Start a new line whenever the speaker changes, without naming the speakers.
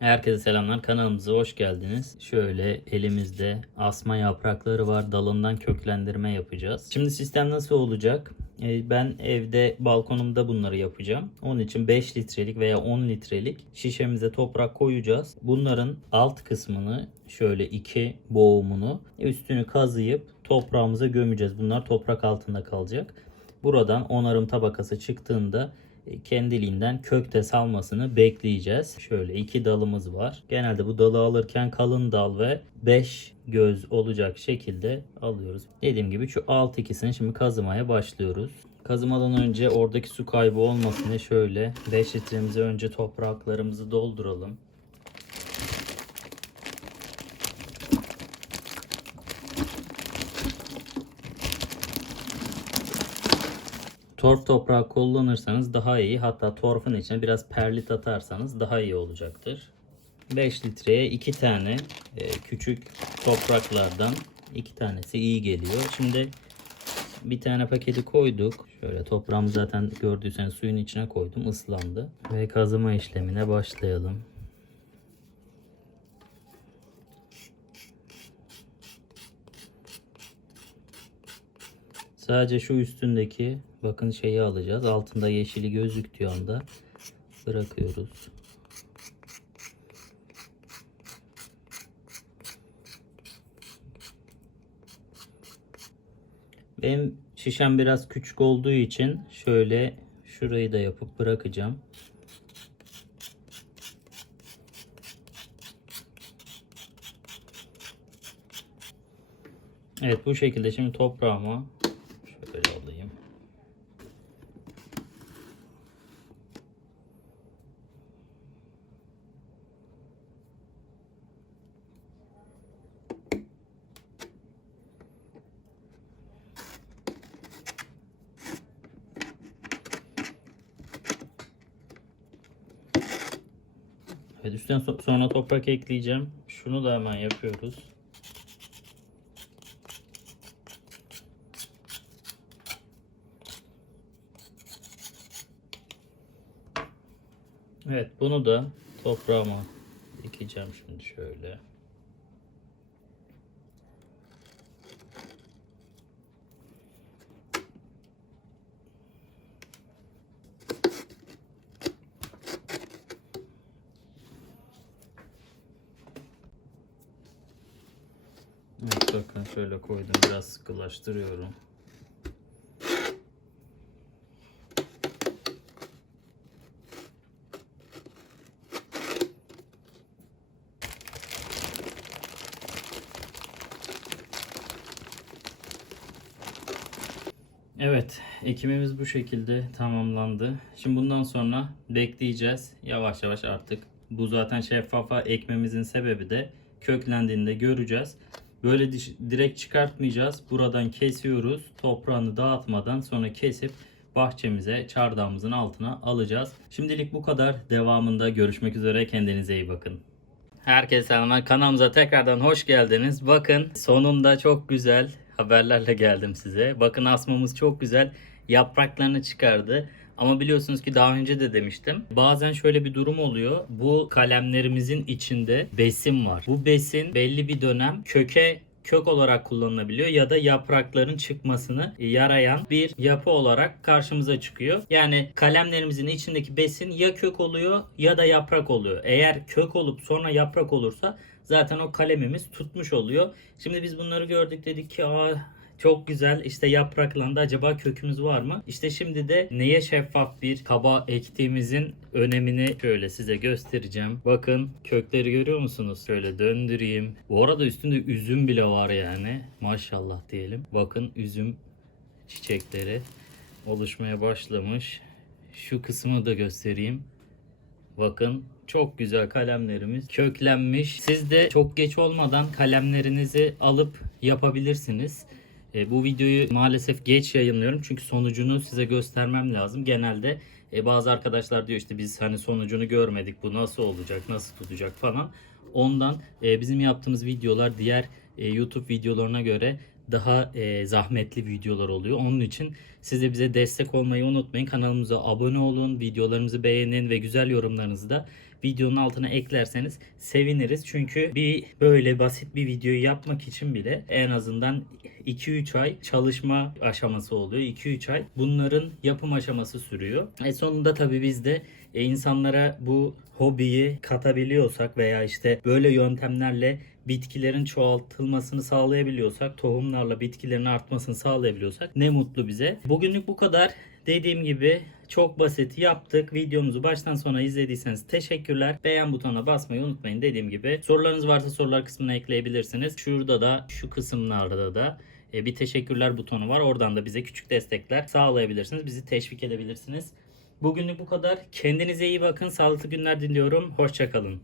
Herkese selamlar. Kanalımıza hoş geldiniz. Şöyle elimizde asma yaprakları var. Dalından köklendirme yapacağız. Şimdi sistem nasıl olacak? Ee, Ben evde balkonumda bunları yapacağım. Onun için 5 litrelik veya 10 litrelik şişemize toprak koyacağız. Bunların alt kısmını şöyle iki boğumunu üstünü kazıyıp toprağımıza gömeceğiz. Bunlar toprak altında kalacak. Buradan onarım tabakası çıktığında e, kendiliğinden kökte salmasını bekleyeceğiz. Şöyle iki dalımız var. Genelde bu dalı alırken kalın dal ve 5 göz olacak şekilde alıyoruz. Dediğim gibi şu alt ikisini şimdi kazımaya başlıyoruz. Kazımadan önce oradaki su kaybı olmasın diye şöyle 5 litremize önce topraklarımızı dolduralım. Torf toprağı kullanırsanız daha iyi. Hatta torfun içine biraz perlit atarsanız daha iyi olacaktır. 5 litreye 2 tane e, küçük topraklardan 2 tanesi iyi geliyor. Şimdi bir tane paketi koyduk. Şöyle toprağımı zaten gördüyseniz suyun içine koydum. ıslandı. Ve kazıma işlemine başlayalım. Sadece şu üstündeki bakın şeyi alacağız. Altında yeşili gözüktüğü anda bırakıyoruz. Benim şişem biraz küçük olduğu için şöyle şurayı da yapıp bırakacağım. Evet bu şekilde şimdi toprağımı şöyle alayım. Evet üstten so- sonra toprak ekleyeceğim. Şunu da hemen yapıyoruz. Evet bunu da toprağıma ekeceğim şimdi şöyle. Evet bakın şöyle koydum biraz sıkılaştırıyorum. Evet, ekimimiz bu şekilde tamamlandı. Şimdi bundan sonra bekleyeceğiz. Yavaş yavaş artık. Bu zaten şeffafa ekmemizin sebebi de köklendiğinde göreceğiz. Böyle direkt çıkartmayacağız. Buradan kesiyoruz. Toprağını dağıtmadan sonra kesip bahçemize, çardağımızın altına alacağız. Şimdilik bu kadar. Devamında görüşmek üzere. Kendinize iyi bakın. Herkese selamlar. Kanalımıza tekrardan hoş geldiniz. Bakın sonunda çok güzel haberlerle geldim size. Bakın asmamız çok güzel yapraklarını çıkardı. Ama biliyorsunuz ki daha önce de demiştim. Bazen şöyle bir durum oluyor. Bu kalemlerimizin içinde besin var. Bu besin belli bir dönem köke kök olarak kullanılabiliyor ya da yaprakların çıkmasını yarayan bir yapı olarak karşımıza çıkıyor. Yani kalemlerimizin içindeki besin ya kök oluyor ya da yaprak oluyor. Eğer kök olup sonra yaprak olursa zaten o kalemimiz tutmuş oluyor. Şimdi biz bunları gördük dedik ki aa çok güzel işte yapraklandı acaba kökümüz var mı? İşte şimdi de neye şeffaf bir kaba ektiğimizin önemini şöyle size göstereceğim. Bakın kökleri görüyor musunuz? Şöyle döndüreyim. Bu arada üstünde üzüm bile var yani. Maşallah diyelim. Bakın üzüm çiçekleri oluşmaya başlamış. Şu kısmı da göstereyim. Bakın çok güzel kalemlerimiz köklenmiş. Siz de çok geç olmadan kalemlerinizi alıp yapabilirsiniz. E, bu videoyu maalesef geç yayınlıyorum çünkü sonucunu size göstermem lazım. Genelde e, bazı arkadaşlar diyor işte biz hani sonucunu görmedik bu nasıl olacak nasıl tutacak falan. Ondan e, bizim yaptığımız videolar diğer e, YouTube videolarına göre daha e, zahmetli videolar oluyor. Onun için siz de bize destek olmayı unutmayın. Kanalımıza abone olun, videolarımızı beğenin ve güzel yorumlarınızı da videonun altına eklerseniz seviniriz. Çünkü bir böyle basit bir videoyu yapmak için bile en azından 2-3 ay çalışma aşaması oluyor. 2-3 ay bunların yapım aşaması sürüyor. E sonunda tabii biz de e, insanlara bu hobiyi katabiliyorsak veya işte böyle yöntemlerle bitkilerin çoğaltılmasını sağlayabiliyorsak, tohumlarla bitkilerin artmasını sağlayabiliyorsak ne mutlu bize. Bugünlük bu kadar. Dediğim gibi çok basit yaptık. Videomuzu baştan sona izlediyseniz teşekkürler. Beğen butonuna basmayı unutmayın. Dediğim gibi sorularınız varsa sorular kısmına ekleyebilirsiniz. Şurada da şu kısımlarda da e, bir teşekkürler butonu var. Oradan da bize küçük destekler sağlayabilirsiniz. Bizi teşvik edebilirsiniz. Bugünlük bu kadar. Kendinize iyi bakın. Sağlıklı günler diliyorum. Hoşçakalın.